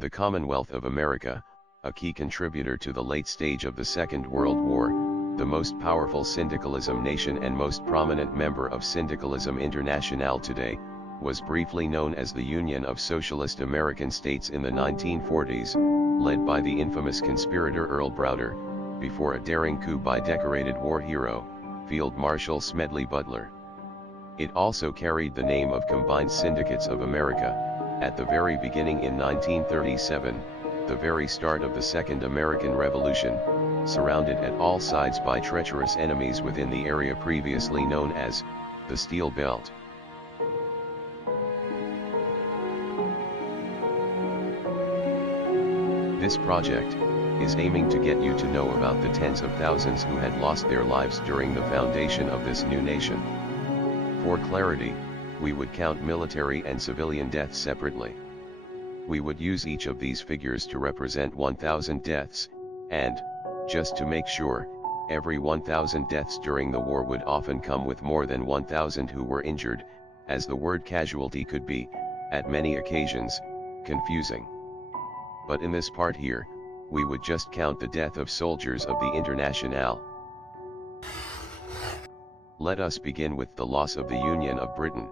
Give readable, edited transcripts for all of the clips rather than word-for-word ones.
The Commonwealth of America, a key contributor to the late stage of the Second World War, the most powerful syndicalism nation and most prominent member of Syndicalism Internationale today, was briefly known as the Union of Socialist American States in the 1940s, led by the infamous conspirator Earl Browder, before a daring coup by decorated war hero, Field Marshal Smedley Butler. It also carried the name of Combined Syndicates of America. At the very beginning in 1937, the very start of the Second American Revolution, surrounded at all sides by treacherous enemies within the area previously known as the Steel Belt. This project is aiming to get you to know about the tens of thousands who had lost their lives during the foundation of this new nation. For clarity, we would count military and civilian deaths separately. We would use each of these figures to represent 1,000 deaths, and, just to make sure, every 1,000 deaths during the war would often come with more than 1,000 who were injured, as the word casualty could be, at many occasions, confusing. But in this part here, we would just count the death of soldiers of the Internationale. Let us begin with the loss of the Union of Britain.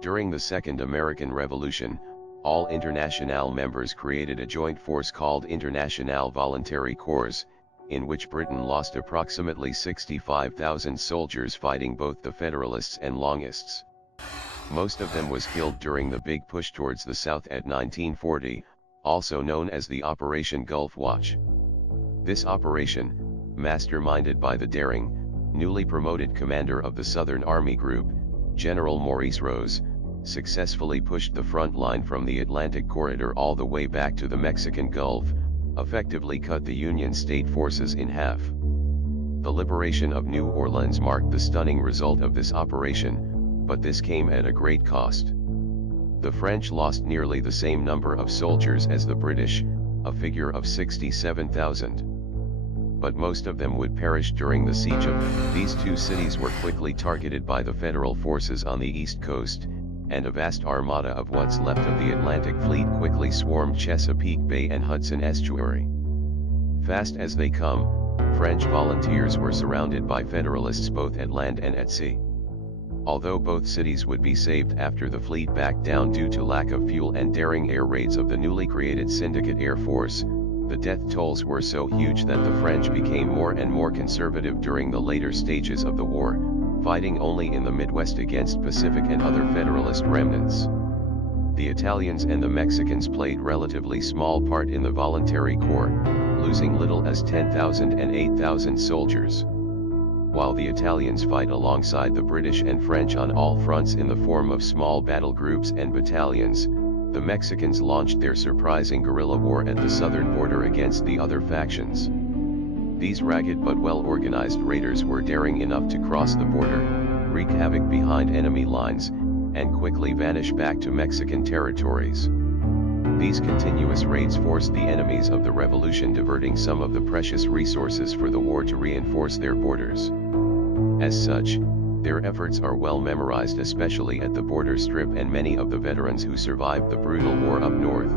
During the Second American Revolution, all Internationale members created a joint force called Internationale Voluntary Corps, in which Britain lost approximately 65,000 soldiers fighting both the Federalists and Longists. Most of them was killed during the Big Push towards the south at 1940, also known as the Operation Gulf Watch. This operation, masterminded by the daring, newly promoted commander of the Southern Army Group, General Maurice Rose, successfully pushed the front line from the Atlantic Corridor all the way back to the Mexican Gulf, effectively cut the Union state forces in half. The liberation of New Orleans marked the stunning result of this operation, but this came at a great cost. The French lost nearly the same number of soldiers as the British, a figure of 67,000. But most of them would perish during the siege of these two cities were quickly targeted by the Federal forces on the East Coast, and a vast armada of what's left of the Atlantic Fleet quickly swarmed Chesapeake Bay and Hudson Estuary. Fast as they come, French volunteers were surrounded by Federalists both at land and at sea. Although both cities would be saved after the fleet backed down due to lack of fuel and daring air raids of the newly created Syndicate Air Force, the death tolls were so huge that the French became more and more conservative during the later stages of the war, fighting only in the Midwest against Pacific and other Federalist remnants. The Italians and the Mexicans played relatively small part in the voluntary corps, losing little as 10,000 and 8,000 soldiers. While the Italians fight alongside the British and French on all fronts in the form of small battle groups and battalions, the Mexicans launched their surprising guerrilla war at the southern border against the other factions. These ragged but well-organized raiders were daring enough to cross the border, wreak havoc behind enemy lines, and quickly vanish back to Mexican territories. These continuous raids forced the enemies of the revolution diverting some of the precious resources for the war to reinforce their borders. As such, their efforts are well memorized especially at the border strip, and many of the veterans who survived the brutal war up north